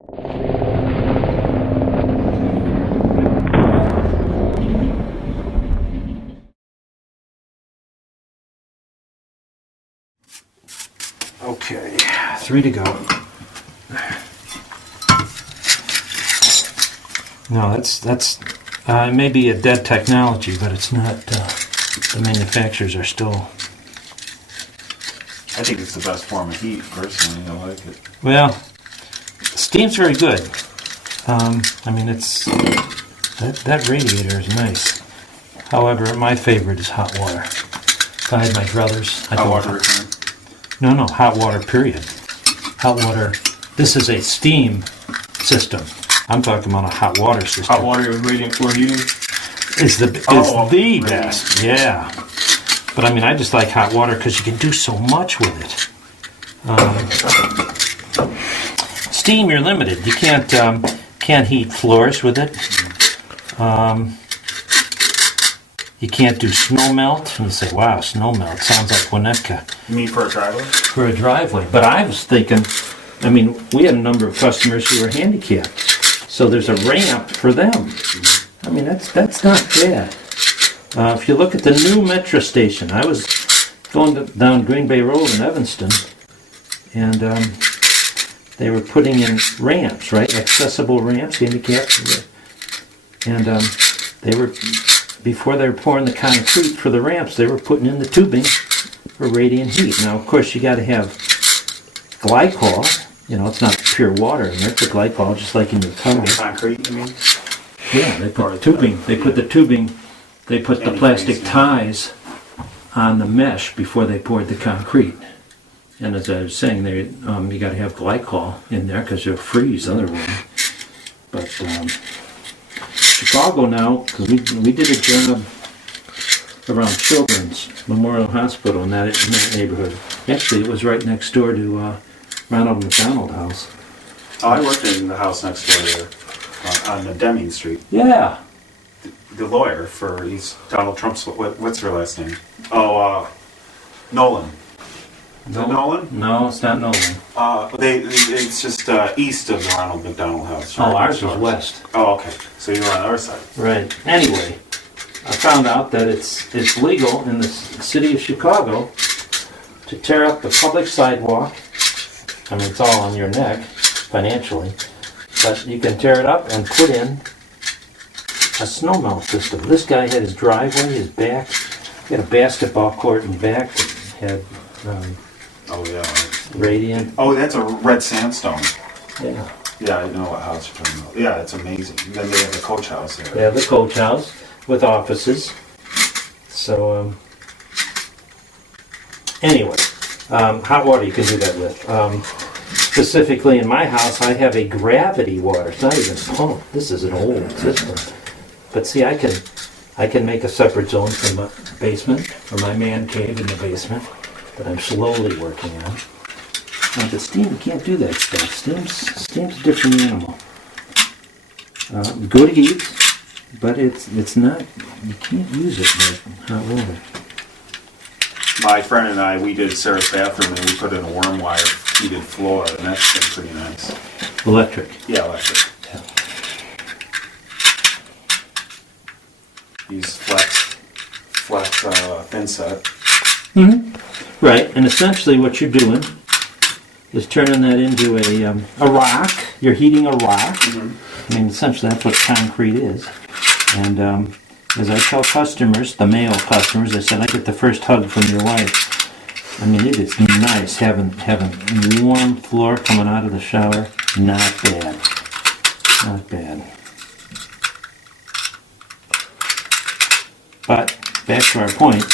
Okay, 3 to go. No, that's maybe a dead technology, but it's not. The manufacturers are still. I think it's the best form of heat, personally. I like it. Well, steam's very good. I mean, it's that radiator is nice. However, my favorite is hot water. If I had my druthers, I'd Hot go water with return? No, hot water, period. Hot water. This is a steam system. I'm talking about a hot water system. Hot water with radiant floor heating? Is the radiant. best, yeah. But I mean, I just like hot water because you can do so much with it. Steam, you're limited. You can't heat floors with it. You can't do snow melt. And you say, wow, snow melt sounds like Winnetka. You mean for a driveway? For a driveway. But I was thinking, I mean, we had a number of customers who were handicapped. So there's a ramp for them. I mean, that's not bad. If you look at the new metro station, I was going down Green Bay Road in Evanston, and they were putting in ramps, right? Accessible ramps, handicapped. And they were, before they were pouring the concrete for the ramps, they were putting in the tubing for radiant heat. Now, of course, you got to have glycol. You know, it's not pure water in there. It's glycol, just like in your tummy. Concrete, you mean? Yeah, they put tubing. They put the tubing. They put the plastic ties on the mesh before they poured the concrete. And as I was saying, you got to have glycol in there because you'll freeze otherwise. But Chicago now, because we did a job around Children's Memorial Hospital in that neighborhood. Actually, it was right next door to Ronald McDonald House. Oh, I worked in the house next door there on the Deming Street. Yeah. The lawyer for Donald Trump's, what's her last name? Oh, Nolan. Is it Nolan? No, it's not Nolan. It's just east of the Ronald McDonald House. Oh, ours was west. Oh, okay. So you're on our side. Right. Anyway, I found out that it's legal in the city of Chicago to tear up the public sidewalk. I mean, it's all on your neck financially, but you can tear it up and put in a snow melt system. This guy had his driveway, his back, he had a basketball court in back that had radiant. Oh, that's a red sandstone. Yeah. Yeah, I know what house you're talking about. Yeah, it's amazing. Then they have the coach house there. They have the coach house with offices. So, anyway, hot water you can do that with. Specifically in my house, I have a gravity water. It's not even pumped. This is an old system. But see, I can make a separate zone for my basement, or my man cave in the basement, that I'm slowly working on. Now, the steam, you can't do that stuff. Steam's a different animal. Good heat, but it's not, you can't use it like hot water. My friend and I, we did Sarah's bathroom and we put in a worm wire heated floor, and that's been pretty nice. Electric. Yeah, electric. Yeah. Use flex thin set. Mm-hmm. Right, and essentially what you're doing is turning that into a rock. You're heating a rock. Mm-hmm. I mean, essentially that's what concrete is. And as I tell customers, the male customers, I said, I get the first hug from your wife. I mean, it is nice having warm floor coming out of the shower. Not bad. Not bad. But back to our point.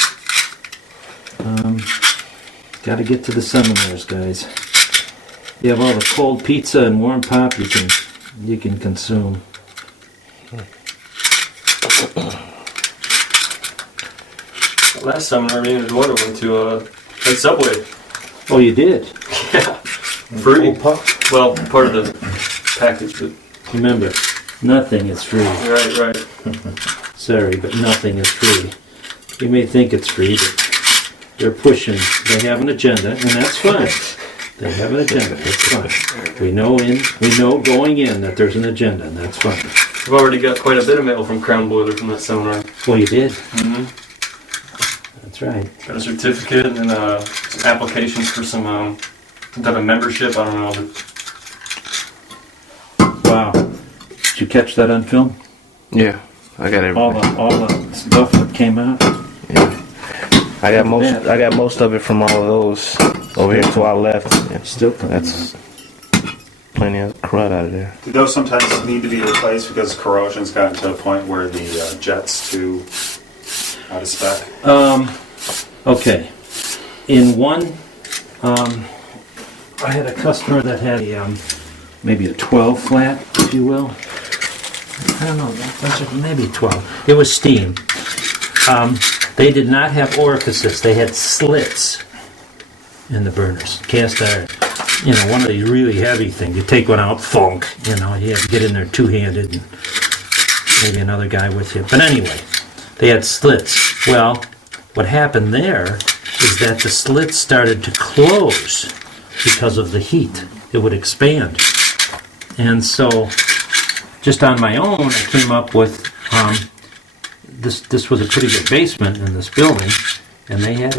Got to get to the seminars, guys. You have all the cold pizza and warm pop you can consume. Last summer, me and his daughter went to Subway. Oh, you did? Yeah. Free. Well, part of the package, but... Remember, nothing is free. Right. Sorry, but nothing is free. You may think it's free, but they're pushing. They have an agenda, and that's fine. They have an agenda, that's fine. We know going in that there's an agenda, and that's fine. I've already got quite a bit of mail from Crown Boiler from that seminar. Well, you did, Mm-hmm. that's right. Got a certificate and some applications for some type of membership. I don't know. But Wow. Did you catch that on film? Yeah, I got everything. All the stuff that came out? Yeah. I got most of it from all of those over here till I left. Yeah. Still That's plenty of crud out of there. Do those sometimes need to be replaced because corrosion's gotten to a point where the jet's too out of spec? Okay. In one, I had a customer that had a, maybe a 12 flat, if you will. I don't know, maybe 12. It was steam. They did not have orifices. They had slits in the burners, cast iron. You know, one of these really heavy things. You take one out, funk. You know, you have to get in there two-handed, and maybe another guy with you. But anyway, they had slits. Well, what happened there is that the slits started to close because of the heat. It would expand. And so, just on my own, I came up with, this was a pretty good basement in this building, and they had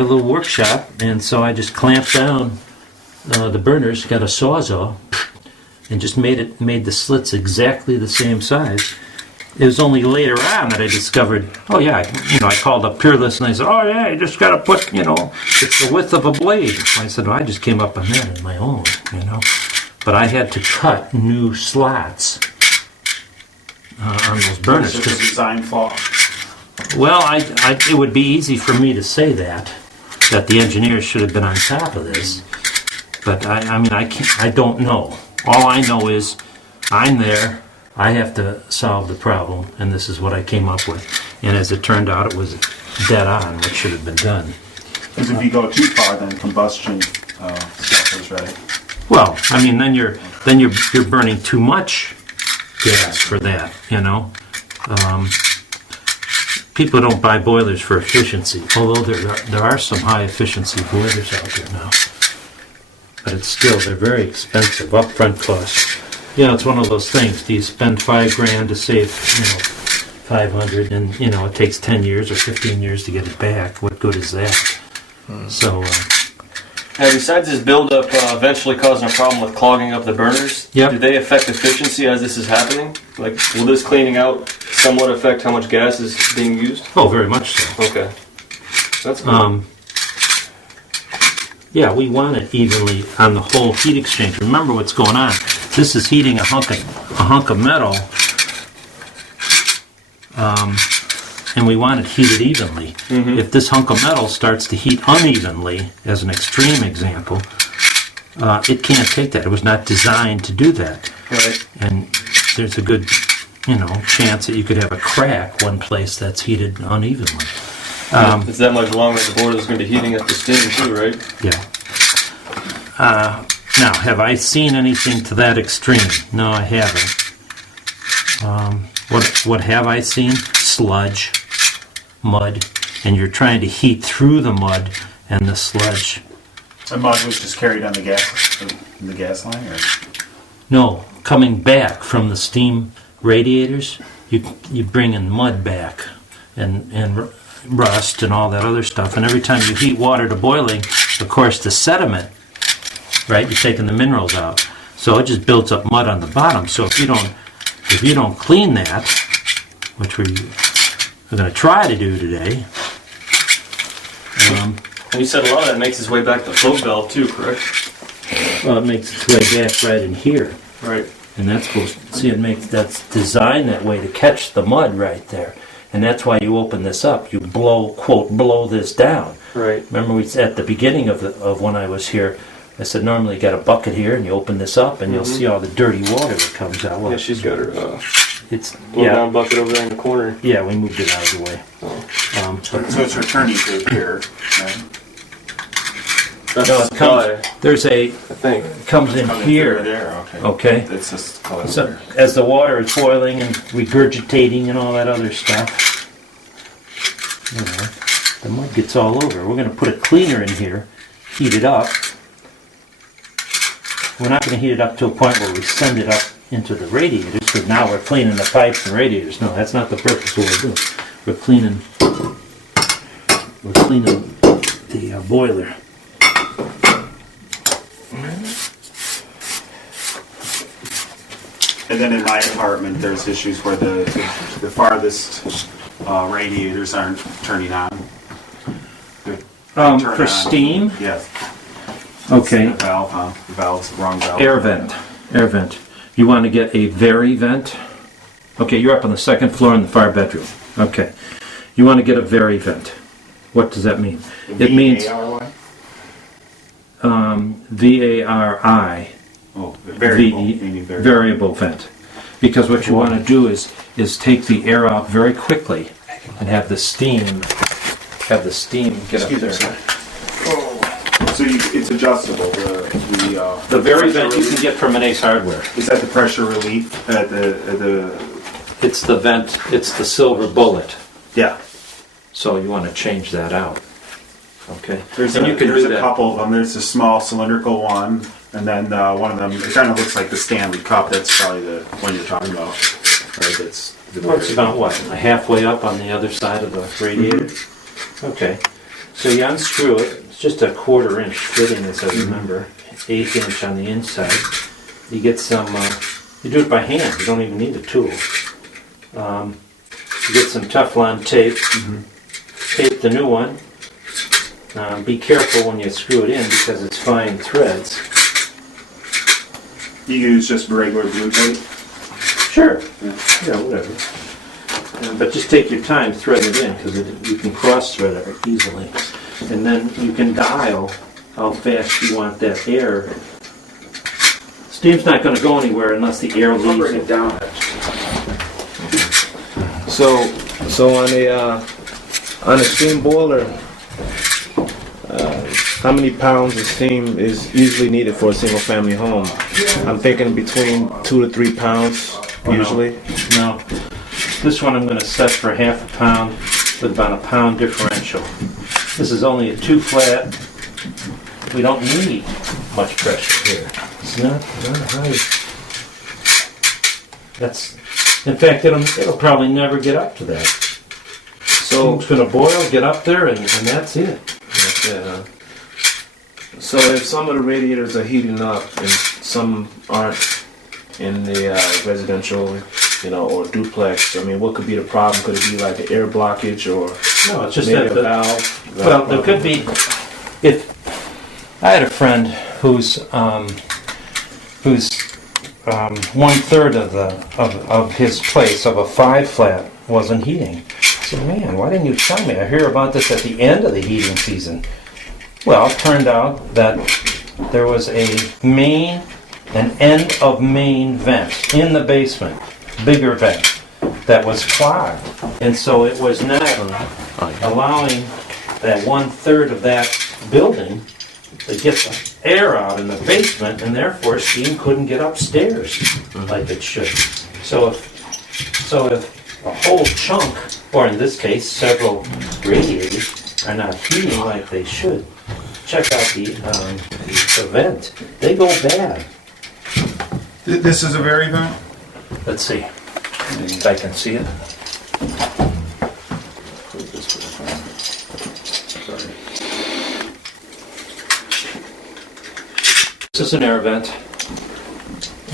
a little workshop, and so I just clamped down the burners, got a Sawzall, and just made the slits exactly the same size. It was only later on that I discovered, oh yeah, I called up Peerless and they said, oh yeah, you just got to put, it's the width of a blade. I said, well, I just came up on that on my own, But I had to cut new slots on those burners. It's just a design flaw. Well, it would be easy for me to say that the engineers should have been on top of this. But I don't know. All I know is I'm there. I have to solve the problem, and this is what I came up with. And as it turned out, it was dead on what should have been done. Because if you go too far, then combustion stuff is ready. Well, then you're burning too much gas for that, People don't buy boilers for efficiency, although there are some high efficiency boilers out there now. But they're very expensive, upfront costs. It's one of those things. Do you spend $5,000 to save, 500, and it takes 10 years or 15 years to get it back? What good is that? So. Now, besides this buildup eventually causing a problem with clogging up the burners, Yep. do they affect efficiency as this is happening? Like, will this cleaning out somewhat affect how much gas is being used? Oh, very much so. Okay, that's good. Yeah, we want it evenly on the whole heat exchange. Remember what's going on. This is heating a hunk of metal, and we want it heated evenly. Mm-hmm. If this hunk of metal starts to heat unevenly, as an extreme example, it can't take that. It was not designed to do that. Right. And there's a good, chance that you could have a crack one place that's heated unevenly. It's that much longer the boiler is going to be heating up the steam too, right? Yeah. Now, have I seen anything to that extreme? No, I haven't. What have I seen? Sludge, mud, and you're trying to heat through the mud and the sludge. The mud was just carried on the gas line, or? No, coming back from the steam radiators, you bring in mud back and rust and all that other stuff. And every time you heat water to boiling, of course, the sediment, right? You're taking the minerals out, so it just builds up mud on the bottom. So if you don't clean that, which we're going to try to do today. And you said a lot of that makes its way back to the float valve too, correct? Well, it makes its way back right in here. Right. And that's that's designed that way to catch the mud right there. And that's why you open this up. You blow this down. Right. Remember at the beginning of when I was here, I said normally you got a bucket here and you open this up and you'll see all the dirty water that comes out. Well, Yeah, she's got her yeah, down bucket over there in the corner. yeah, we moved it out of the way. So it's returning to here, right? That's No, the it comes, supply, there's I think. it comes in Coming here. through there, okay. Okay. It's just color So there. as the water is boiling and regurgitating and all that other stuff, the mud gets all over. We're going to put a cleaner in here heat it up. We're not going to heat it up to a point where we send it up into the radiators, because now we're cleaning the pipes and radiators. No, that's not the purpose of what we're doing. We're cleaning the boiler. And then in my apartment, there's issues where the farthest radiators aren't turning on. They turn For on. steam, Yes. okay, The valve, huh? The valve's the wrong valve. air vent. You want to get a very vent? Okay, you're up on the second floor in the fire bedroom. Okay. You want to get a very vent. What does that mean? It means V-A-R-Y? V-A-R-I. Oh, variable, meaning variable. Variable vent. Because what you want to do is take the air out very quickly and have the steam get up there. So it's adjustable. The very vent you can get from an Ace Hardware. Is that the pressure relief at the? It's the vent, it's the silver bullet. Yeah. So you want to change that out. Okay? There's and a, you can there's do a that. couple of them. There's a small cylindrical one, and then one of them. It kind of looks like the Stanley Cup. That's probably the one you're talking about, right? That's the Well, it's about what? Halfway up on the other side of the radiator? Okay. So you unscrew it. It's just a 1/4 inch fitting, as I remember. 1/8 inch on the inside. You get some, you do it by hand. You don't even need a tool. You get some Teflon tape. Tape the new one. Be careful when you screw it in because it's fine threads. You use just regular blue tape. Sure. Yeah. Yeah, whatever. But just take your time, thread it in, because you can cross-thread it easily. And then you can dial how fast you want that air. Steam's not going to go anywhere unless the air leaves it. down. So on a steam boiler, how many pounds of steam is usually needed for a single family home? I'm thinking between 2 to 3 pounds usually. No. This one I'm going to set for 1/2 pound with about a pound differential. This is only a 2 flat. We don't need much pressure here. It's not high. In fact, it'll probably never get up to that. So it's going to boil, get up there, and that's it. So if some of the radiators are heating up and some aren't in the residential, or duplex, I mean, what could be the problem? Could it be like an air blockage or No, it's just maybe that a valve? well, there could be. If I had a friend who's 1/3 of his place of a 5 flat wasn't heating. I said, man, why didn't you tell me? I hear about this at the end of the heating season. Well, it turned out that there was an end of main vent in the basement, bigger vent, that was clogged. And so it was not allowing that 1/3 of that building to get the air out in the basement, and therefore steam couldn't get upstairs like it should. So if a whole chunk, or in this case several radiators, are not heating like they should, check out the vent. They go bad. This is a very vent. Let's see if I can see it. Sorry. This is an air vent,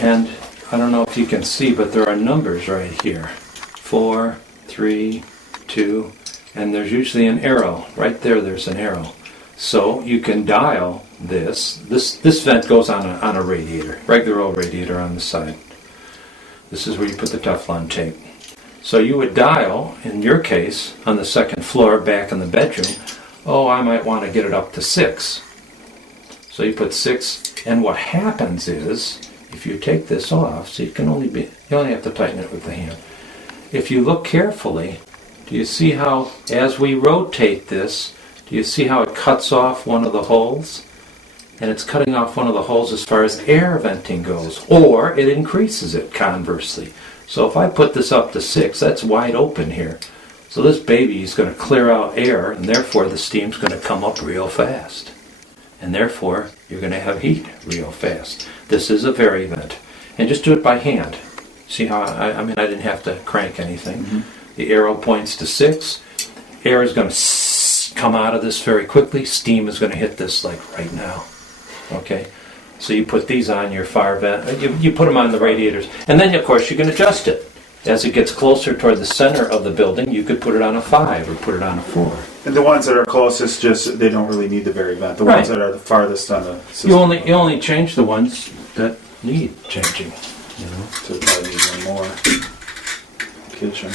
and I don't know if you can see, but there are numbers right here. 4, 3, 2, and there's usually an arrow. Right there, there's an arrow. So you can dial this. This vent goes on a radiator, regular old radiator on the side. This is where you put the Teflon tape. So you would dial, in your case, on the second floor, back in the bedroom, oh, I might want to get it up to 6. So you put 6, and what happens is, if you take this off, so you only have to tighten it with the hand. If you look carefully, do you see how, as we rotate this, do you see how it cuts off one of the holes? And it's cutting off one of the holes as far as air venting goes, or it increases it conversely. So if I put this up to 6, that's wide open here. So this baby is going to clear out air, and therefore the steam's going to come up real fast. and therefore you're going to have heat real fast. This is a vari-vent. And just do it by hand. See how, I mean, I didn't have to crank anything. The arrow points to 6. Air is going to come out of this very quickly. Steam is going to hit this like right now. Okay? So you put these on your fire vent. You put them on the radiators. And then, of course, you can adjust it. As it gets closer toward the center of the building, you could put it on a 5 or put it on a 4. And the ones that are closest, just they don't really need the very vent. The ones Right. that are the farthest on the system. You only change the ones that need changing. You know? So probably need one more. Kitchen.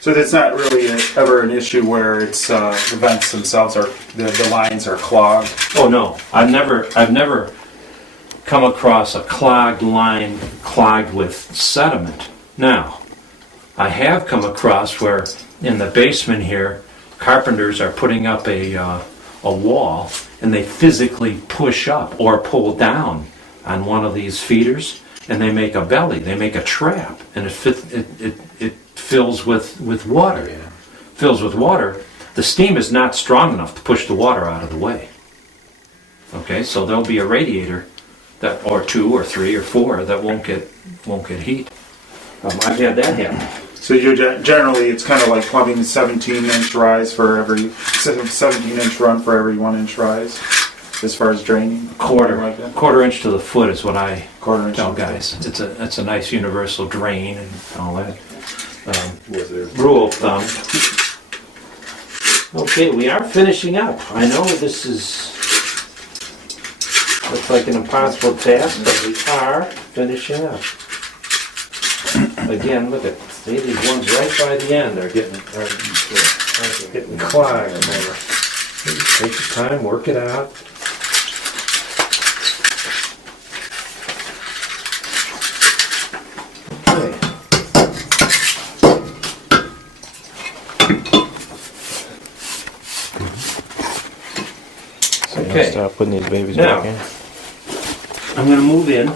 So that's not really ever an issue where it's the vents themselves are the lines are clogged. Oh no, I've never come across a clogged line clogged with sediment. Now, I have come across where in the basement here, carpenters are putting up a wall and they physically push up or pull down on one of these feeders and they make a belly, they make a trap, and it fills with water. Fills with water. The steam is not strong enough to push the water out of the way. Okay, so there'll be a radiator that, or 2 or 3 or 4 that won't get heat. I've had that happen. So you're generally it's kind of like plumbing 17-inch rise for every 17-inch run for every 1-inch rise, as far as draining. Quarter inch to the foot is what I Quarter inch. tell guys. It's a nice universal drain and all that. Was there? Rule of thumb. Okay, we are finishing up. I know this looks like an impossible task, but we are finishing up. Again, look at see these ones right by the end. They're getting clogged. Take your time, work it out. Okay. Start putting these babies Now, back in. I'm going to move in.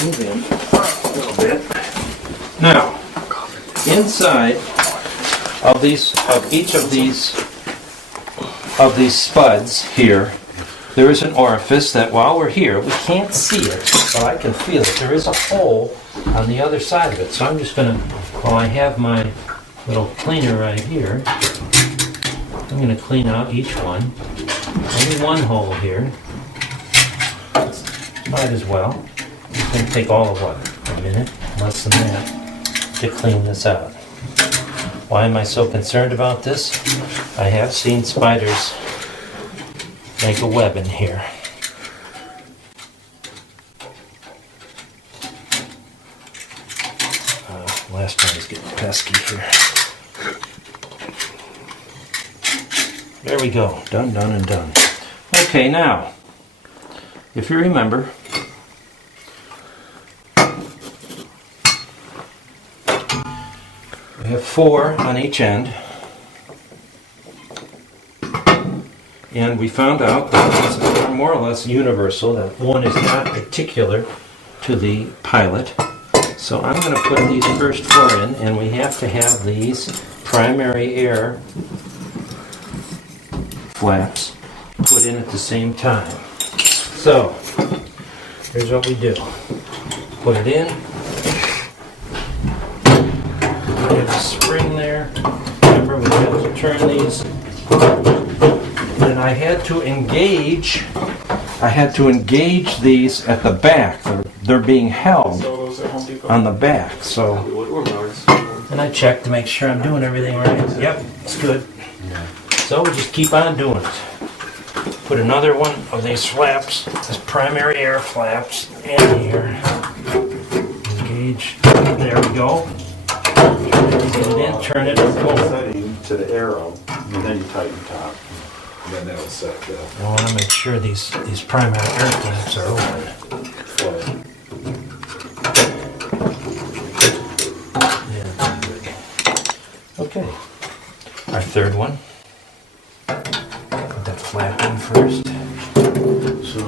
Move in a little bit. Now, inside of each of these spuds here, there is an orifice that while we're here, we can't see it, but I can feel it. There is a hole on the other side of it. So I'm just going to, while I have my little cleaner right here, I'm going to clean out each one. Only one hole here. Might as well. It's going to take all of a minute, less than that, to clean this out. Why am I so concerned about this? I have seen spiders make a web in here. Last one is getting pesky here. There we go. Done, done, and done. Okay, now, if you remember, we have 4 on each end. And we found out that these are more or less universal, that one is not particular to the pilot. So I'm going to put these first 4 in, and we have to have these primary air flaps put in at the same time. So, here's what we do. Put it in. We have a spring there. Remember, we have to turn these. And I had to engage these at the back. They're being held on the back. So, and I checked to make sure I'm doing everything right. Yep, it's good. So we just keep on doing it. Put another one of these flaps, these primary air flaps, in here. Engage. There we go. Get it in, turn it, and pull. Setting to the arrow, and then you tighten top. And then that'll set I want to make sure these primary air flaps are open. the Yeah, good. Okay. Our third one. Put that flap in first. So,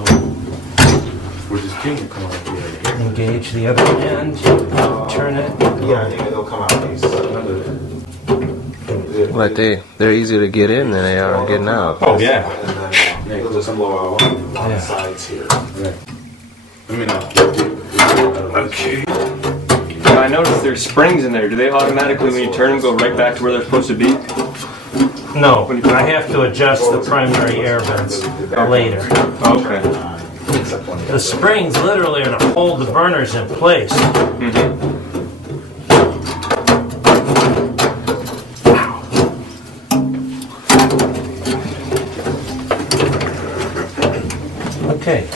where does King come out here? Engage the other end. Turn it. Yeah, I think it'll come out these. But they're easier to get in than they are getting out. Oh, yeah. And then it'll just blow out along Yeah. the sides here. Okay. I noticed there's springs in there. Do they automatically, when you turn them, go right back to where they're supposed to be? No, I have to adjust the primary air vents later. Okay. The springs literally are to hold the burners in place. Okay,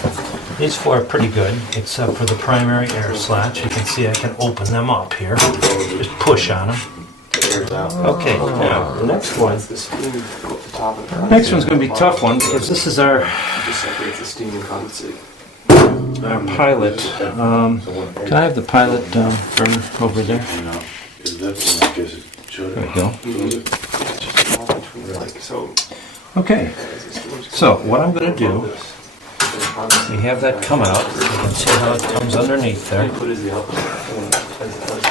these four are pretty good, except for the primary air slats. You can see I can open them up here. Just push on them. Okay, now the next one. The steam go up the top of the Next one's going to be a tough one because this is our Just separates the steam and condensate. pilot. Can I have the pilot burner over there? There we go. So, Okay, so what I'm going to do, we have that come out. You can see how it comes underneath there. what is the output?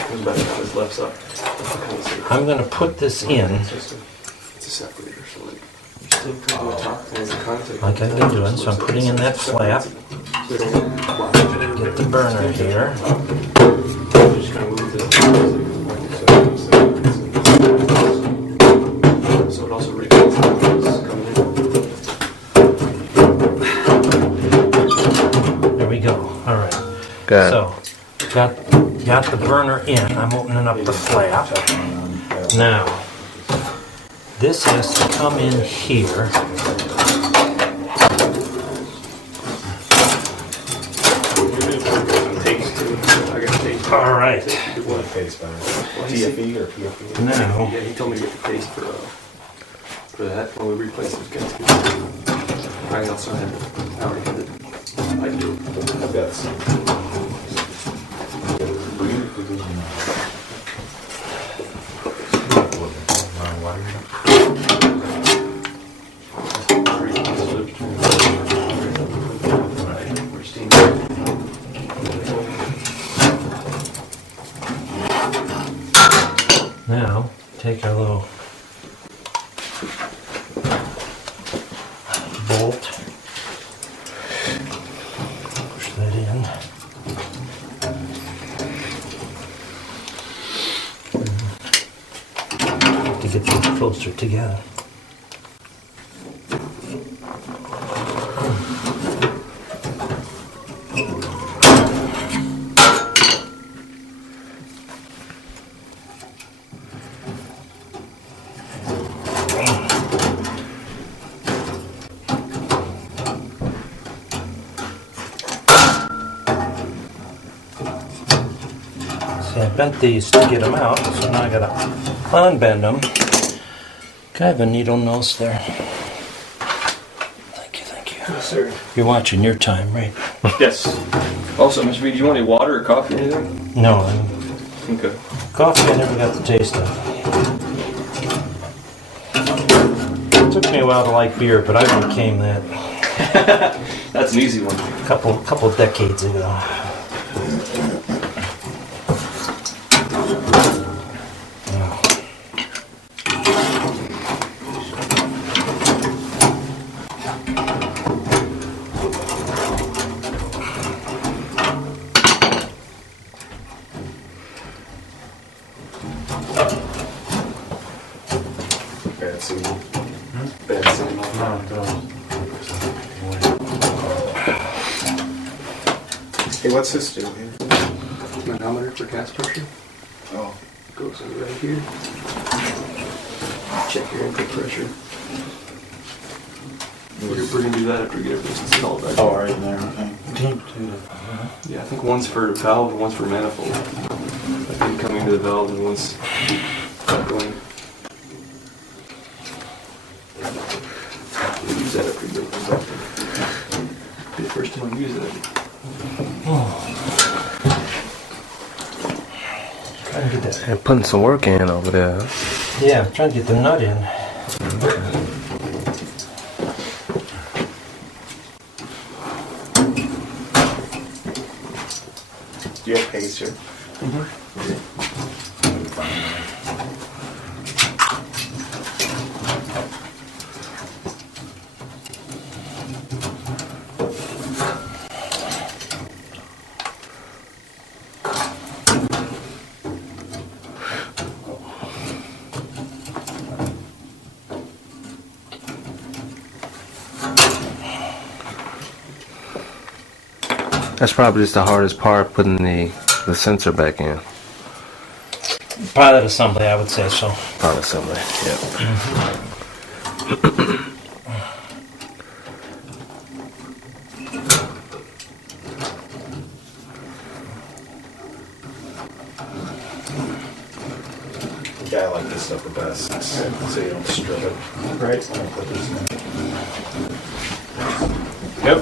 Comes back to his left side. I'm going to put this in It's a separator, so like you still come to the top and there's a contact. like I've been doing. So I'm putting in that flap. Get the burner here. Just kind of move the so it also repeats coming in. There we go. All right. Got So, got the burner in. I'm opening up the flap. Now, this has to come in here. All right. TFE or PFE? Now, Yeah, he told me to get the case for that when we replace those guys. I also had I already had it. I do. I've got some. now, take our little bolt. Push that in. To get these closer together. See, I bent these to get them out, so now I gotta unbend them. Can I have a needle nose there? Thank you, thank you. Yes, sir. You're watching your time, right? Yes. Also, Mr. B, do you want any water or coffee or anything? No, Okay. coffee I never got the taste of. It took me a while to like beer, but I became that That's an easy one. a couple decades ago. Bad signal. Bad signal. Hey, what's this do here? Manometer for gas pressure Oh. goes in right here. Check your input pressure. We're gonna do that after we get everything installed right Oh, right in there, okay. Yeah, I think one's for valve and one's for manifold. Like incoming to the valve and one's outgoing. We'll use that after we get it installed. Be the first time we use it. Trying to get that. and putting some work in over there. Yeah, trying to get the nut in. Do you have pacer? That's probably just the hardest part, putting the sensor back in. Pilot assembly, I would say so. Part assembly. Yep. Yeah, I like this stuff the best, so you don't strip it. Right. I put this in. Yep.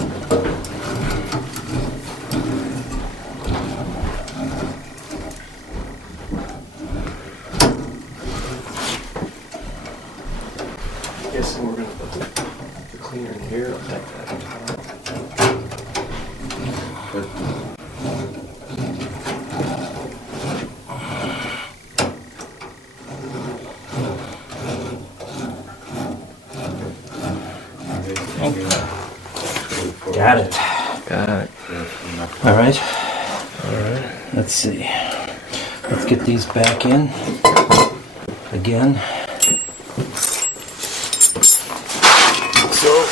Guessing we're gonna put the cleaner in here. I'll take that. Got it. Got it. All right. Let's see. Let's get these back in again. So,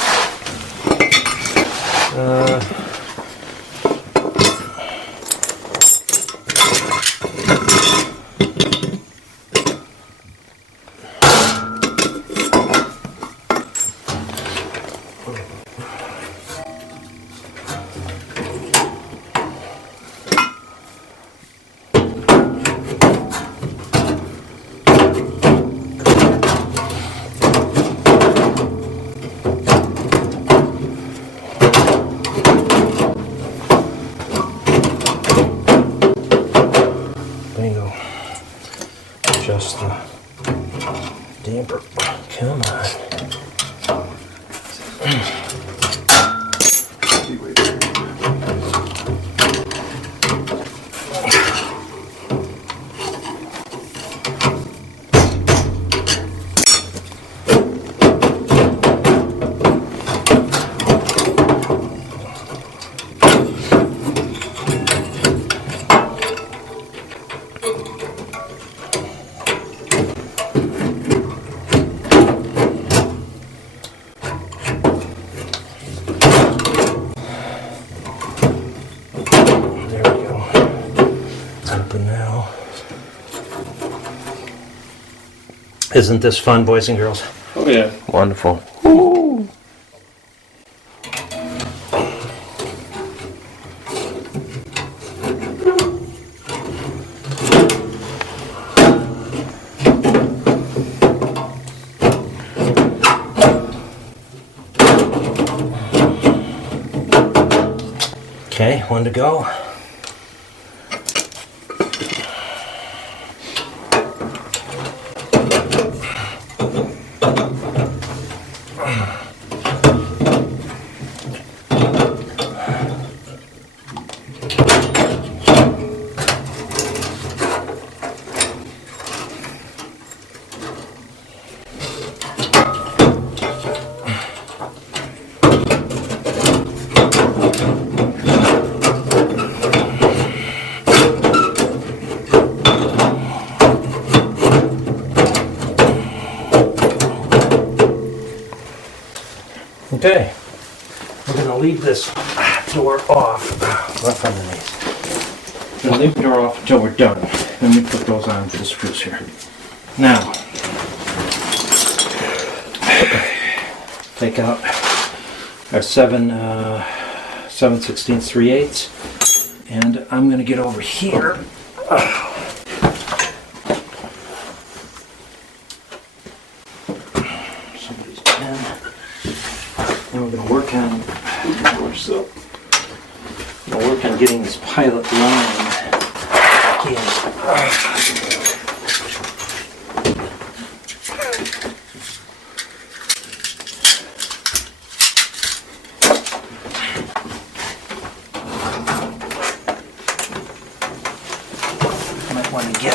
bingo. Just the damper. Come on. There we go. It's open now. Isn't this fun, boys and girls? Oh yeah. Wonderful. Okay, one to go. Okay, we're gonna leave this door off, rough underneath. We're gonna leave the door off until we're done. Let me put those on for the screws here. Now, take out our 7/16 3/8, and I'm gonna get over here. Somebody's pen. And we're going to work on getting this pilot line back in. Might want to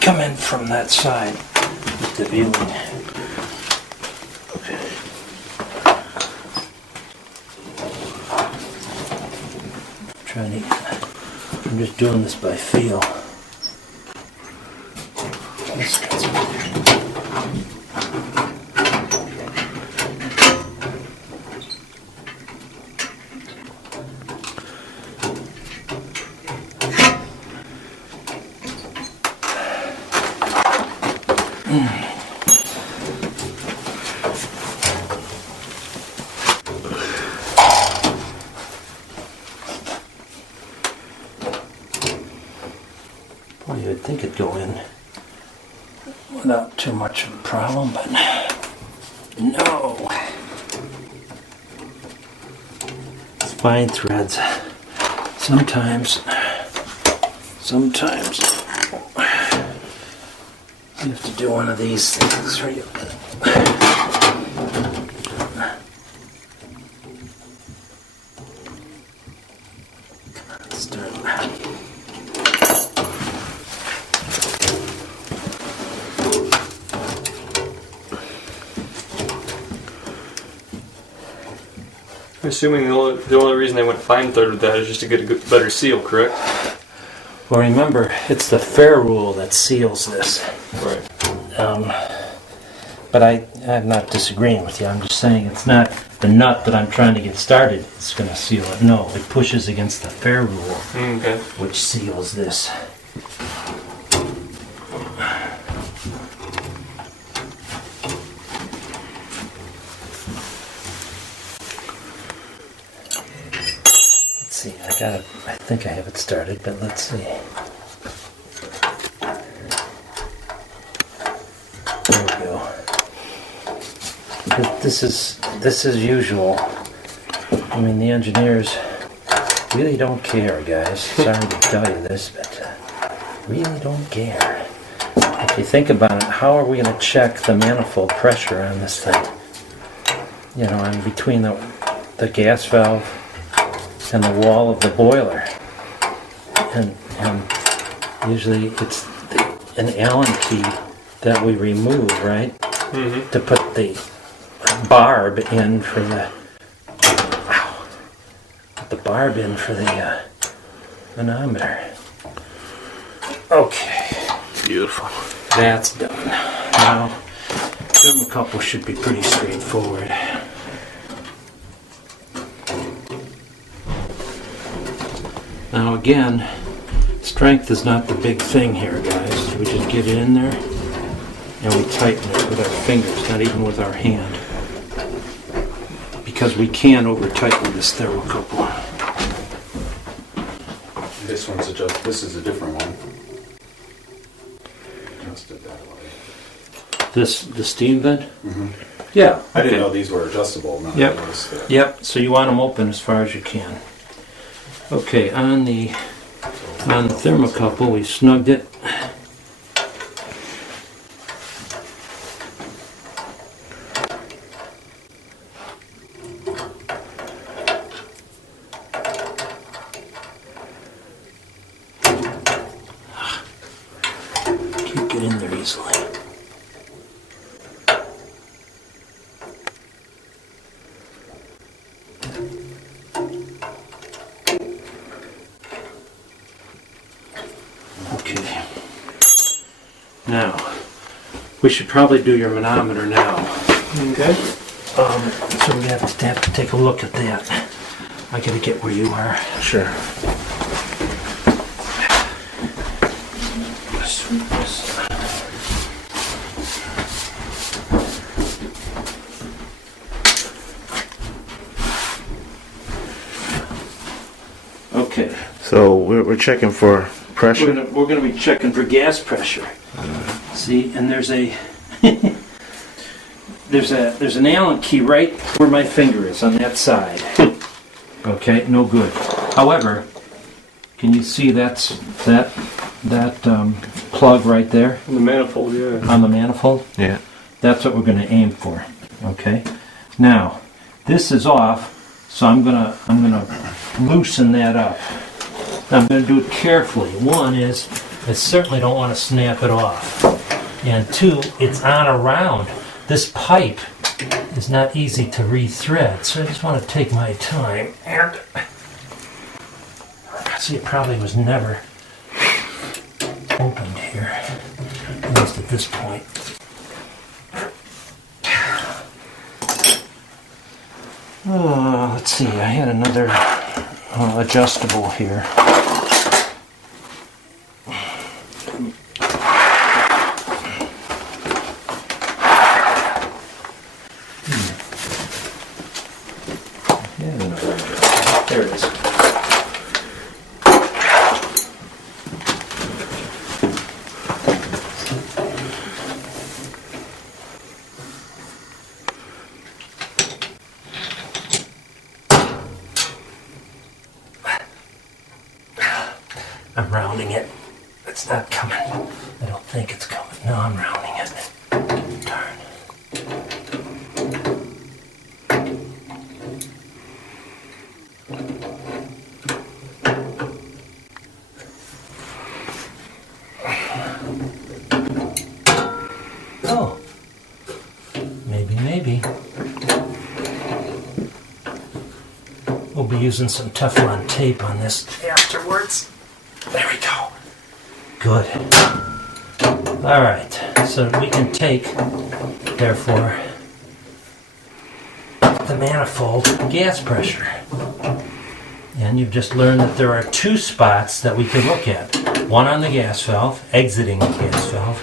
come in from that side with the viewing. I'm just doing this by feel. Boy, you'd think it'd go in without too much of a problem, but no. Spine threads. Sometimes you have to do one of these things where you start. I'm assuming the only reason they went fine thread with that is just to get a better seal, correct? Well, remember, it's the fair rule that seals this. Right. But I'm not disagreeing with you. I'm just saying it's not the nut that I'm trying to get started. It's going to seal it. No, it pushes against the fair rule, Okay. which seals this. Let's see. I think I have it started, but let's see. There we go. This is usual. I mean, the engineers really don't care, guys. Sorry to tell you this, but really don't care. If you think about it, how are we going to check the manifold pressure on this thing? You know, in between the gas valve and the wall of the boiler. And usually it's an Allen key that we remove, right? Mm-hmm. To put the barb in for the manometer. Okay. Beautiful. That's done. Now, thermocouple should be pretty straightforward. Now again, strength is not the big thing here, guys. We just get it in there and we tighten it with our fingers, not even with our hand. Because we can over-tighten this thermocouple. This is a different one. Adjusted that way. The steam vent? Mm-hmm. Yeah. I didn't okay. know these were adjustable. None Yep. of those, Yep, so you want them open as far as you can. Okay, on the thermocouple, we snugged it. Can't get in there easily. Okay. Now, we should probably do your manometer now. Okay. So we have to take a look at that. I gotta get where you are. Sure. Sweep this. Okay. So we're checking for pressure. We're gonna be checking for gas pressure. See, and there's a there's an Allen key right where my finger is on that side. Okay, no good. However, can you see that plug right there The manifold, yeah. on the manifold? Yeah. That's what we're going to aim for. Okay. Now, this is off, so I'm gonna loosen that up. I'm going to do it carefully. One is, I certainly don't want to snap it off. And two, it's on a round. This pipe is not easy to re-thread, so I just want to take my time. And see, it probably was never opened here, at least at this point. Let's see, I had another adjustable here. I'm rounding it. It's not coming. I don't think it's coming. No, I'm rounding it. Darn. Oh. Maybe. We'll be using some Teflon tape on this afterwards. There we go. Good. All right, so we can take, therefore, the manifold gas pressure. And you've just learned that there are two spots that we can look at. One on the gas valve, exiting the gas valve,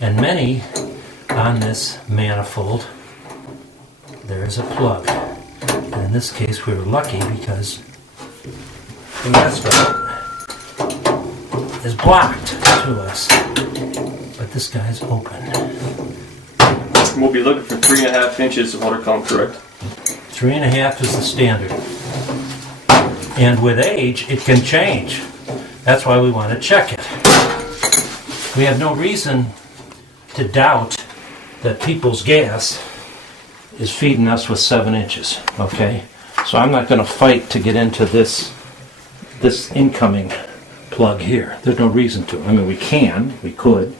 and many on this manifold, there's a plug. And in this case, we were lucky because the gas valve is blocked to us. But this guy's open. We'll be looking for 3.5 inches of water column, correct? 3.5 is the standard. And with age, it can change. That's why we want to check it. We have no reason to doubt that People's Gas is feeding us with 7 inches, okay? So I'm not going to fight to get into this incoming plug here. There's no reason to. I mean, we could.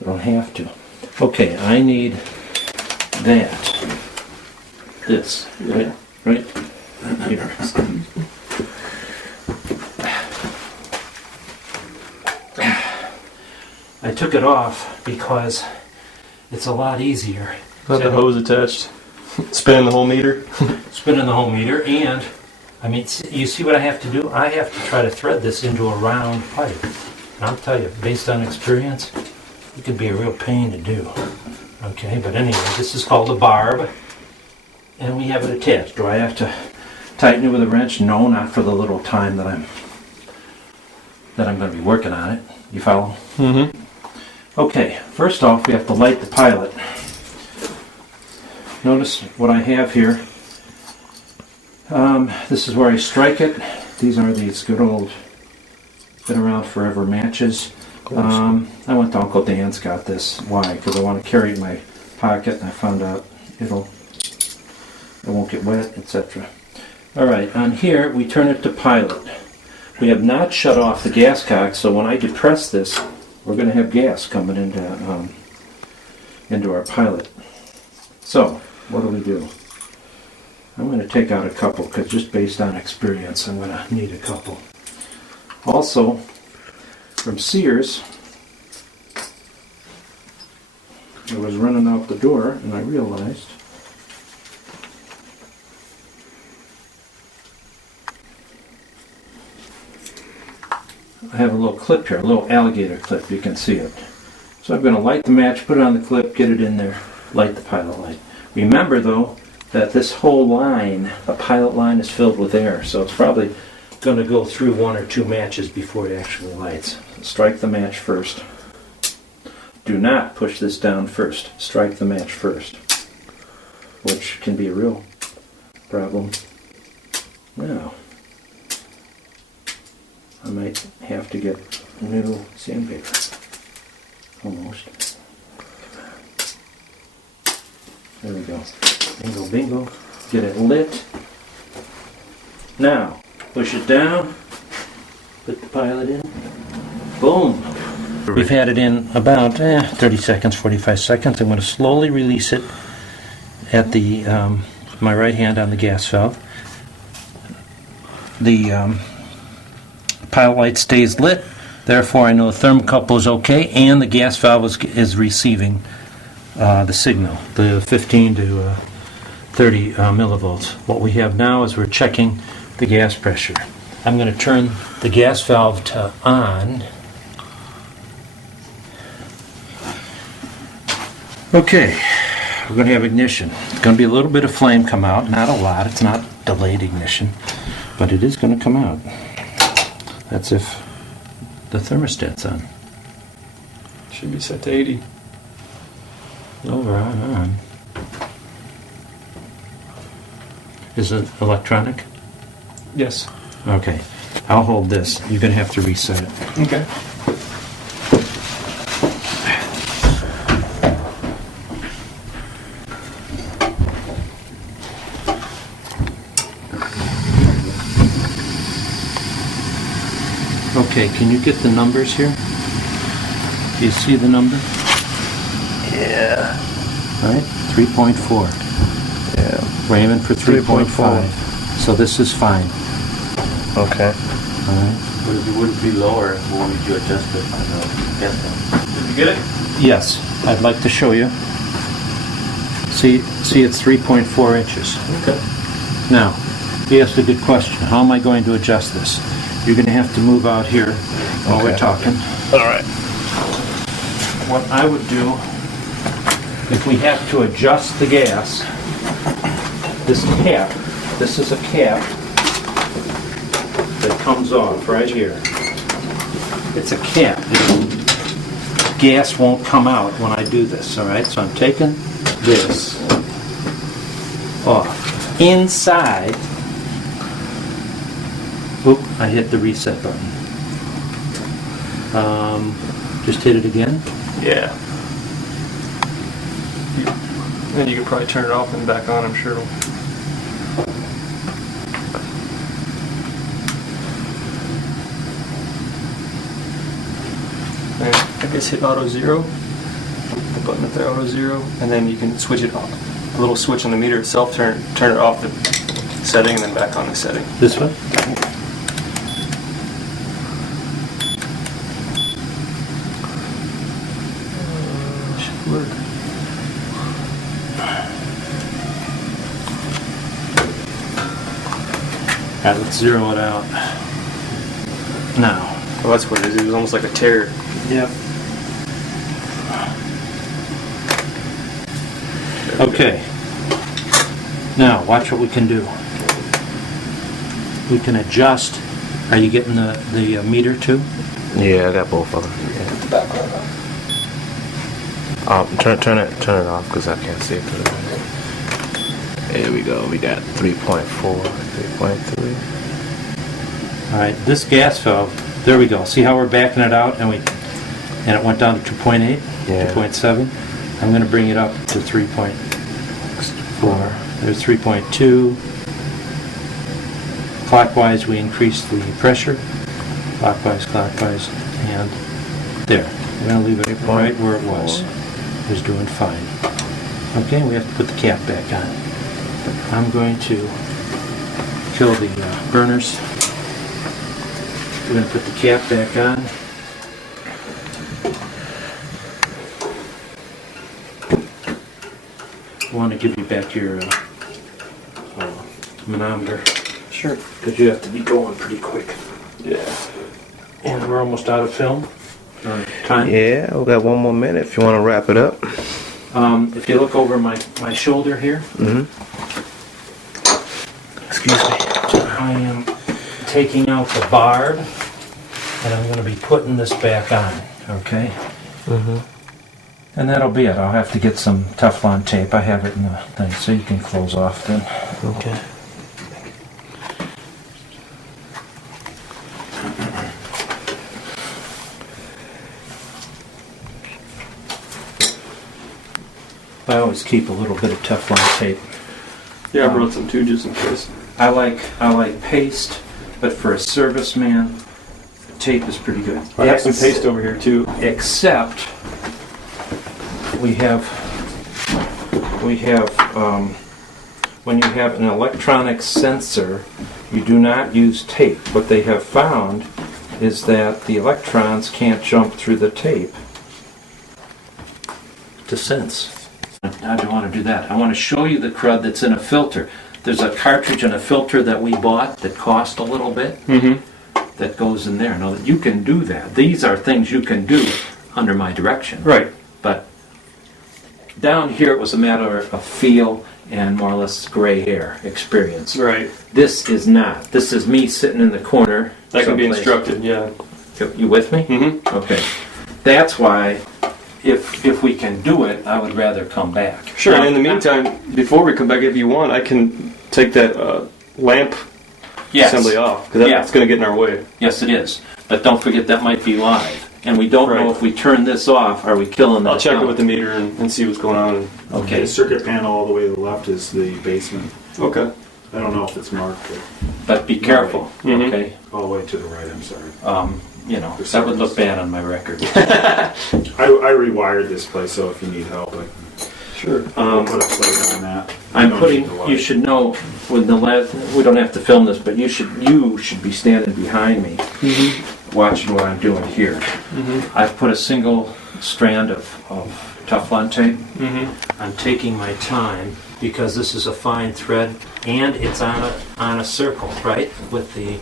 We don't have to. Okay, I need that. This, right here. I took it off because it's a lot easier. Got the hose attached, spinning the whole meter. Spinning the whole meter, and I mean, you see what I have to do? I have to try to thread this into a round pipe. And I'll tell you, based on experience, it could be a real pain to do. Okay, but anyway, this is called a barb, and we have it attached. Do I have to tighten it with a wrench? No, not for the little time that I'm going to be working on it. You follow? Mm-hmm. Okay, first off, we have to light the pilot. Notice what I have here. This is where I strike it. These are these good old, been around forever matches. I went to Uncle Dan's, got this. Why? Because I want to carry it in my pocket, and I found out it won't get wet, etc. All right, on here we turn it to pilot. We have not shut off the gas cock, so when I depress this, we're going to have gas coming into our pilot. So, what do? I'm going to take out a couple, because just based on experience, I'm going to need a couple. Also, from Sears, I was running out the door, and I realized I have a little clip here, a little alligator clip, you can see it. So I'm going to light the match, put it on the clip, get it in there, light the pilot light. Remember though, that this whole line, the pilot line, is filled with air, so it's probably going to go through 1 or 2 matches before it actually lights. Strike the match first. Do not push this down first. Strike the match first, which can be a real problem. Now, I might have to get new sandpaper. Almost. There we go. Bingo, bingo. Get it lit. Now, push it down. Put the pilot in. Boom. We've had it in about 30 seconds, 45 seconds. I'm going to slowly release it at the my right hand on the gas valve. The pilot light stays lit, therefore I know the thermocouple is okay, and the gas valve is receiving the signal, the 15 to 30 millivolts. What we have now is we're checking the gas pressure. I'm going to turn the gas valve to on. Okay, we're going to have ignition. It's going to be a little bit of flame come out, not a lot, it's not delayed ignition, but it is going to come out. That's if the thermostat's on. Should be set to 80. Over on. Is it electronic? Yes. Okay. I'll hold this. You're gonna have to reset it. Okay. Okay, can you get the numbers here? Do you see the number? Yeah. Right, 3.4. Yeah. Raymond for 3.5. So this is fine. Okay. All right. Would it be lower when you adjust it? I know. Yes. Did you get it? Yes, I'd like to show you. See, it's 3.4 inches. Okay. Now, you asked a good question. How am I going to adjust this? You're going to have to move out here while we're Okay. talking. All right. What I would do, if we have to adjust the gas, this cap, this is a cap that comes off right here. It's a cap. Gas won't come out when I do this, all right? So I'm taking this off. Inside, oop, I hit the reset button. Just hit it again. Yeah. And you can probably turn it off and back on, I'm sure. And I guess hit auto zero, the button up there, auto zero, and then you can switch it off. A little switch on the meter itself, turn it off the setting and then back on the setting. This one? Should work. Let's zero it out. Now. Oh, that's what it is. It was almost like a tear. Yep. Okay. Now, watch what we can do. We can adjust. Are you getting the meter too? Yeah, I got both of them. Turn it off because I can't see it. There we go. We got 3.4, 3.3. All right. This gas valve. There we go. See how we're backing it out and it went down to 2.8, Yeah. 2.7. I'm going to bring it up to 3.4. There's 3.2. Clockwise, we increase the pressure. Clockwise, and there. We're going to leave it right where it was. It was doing fine. Okay, we have to put the cap back on. I'm going to kill the burners. We're going to put the cap back on. I want to give you back your manometer. Sure. Because you have to be going pretty quick. Yeah. And we're almost out of film. Time. Yeah, we got one more minute if you want to wrap it up. If you look over my shoulder here, Excuse me. I am taking out the barb and I'm going to be putting this back on, okay? And that'll be it. I'll have to get some Teflon tape. I have it in the thing, so you can close off then. Okay. I always keep a little bit of Teflon tape. Yeah, I brought some too, just in case. I like paste, but for a serviceman, tape is pretty good. I have some paste over here too. Except we have when you have an electronic sensor, you do not use tape. What they have found is that the electrons can't jump through the tape to sense. I don't want to do that. I want to show you the crud that's in a filter. There's a cartridge and a filter that we bought that cost a little bit that goes in there. Now, you can do that. These are things you can do under my direction. Right. But down here it was a matter of feel and more or less gray hair experience. Right. This is not. This is me sitting in the corner. That can be someplace. instructed, yeah. You with me? Mm-hmm. Okay. That's why if we can do it, I would rather come back. Sure, Now, and in the meantime, before we come back, if you want, I can take that lamp Yes. assembly off, because Yeah. that's going to get in our way. Yes, it is. But don't forget that might be live. And we don't know Right. if we turn this off, are we killing that? I'll check it sound? with the meter and see what's going on. Okay. The circuit panel all the way to the left is the basement. Okay. I don't know if it's marked, but But be careful, Mhm. okay? all the way to the right, I'm sorry. You know, that would look bad on my record. I rewired this place, so if you need help, Sure. I'll put a plate on that. I'm don't putting, need the light. you should know, with the we don't have to film this, but you should be standing behind me, watching what I'm doing here. I've put a single strand of Teflon tape. I'm taking my time because this is a fine thread and it's on a circle, right? With the,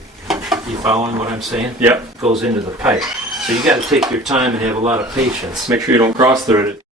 you following what I'm saying? Yep. Goes into the pipe. So you got to take your time and have a lot of patience. Make sure you don't cross thread it.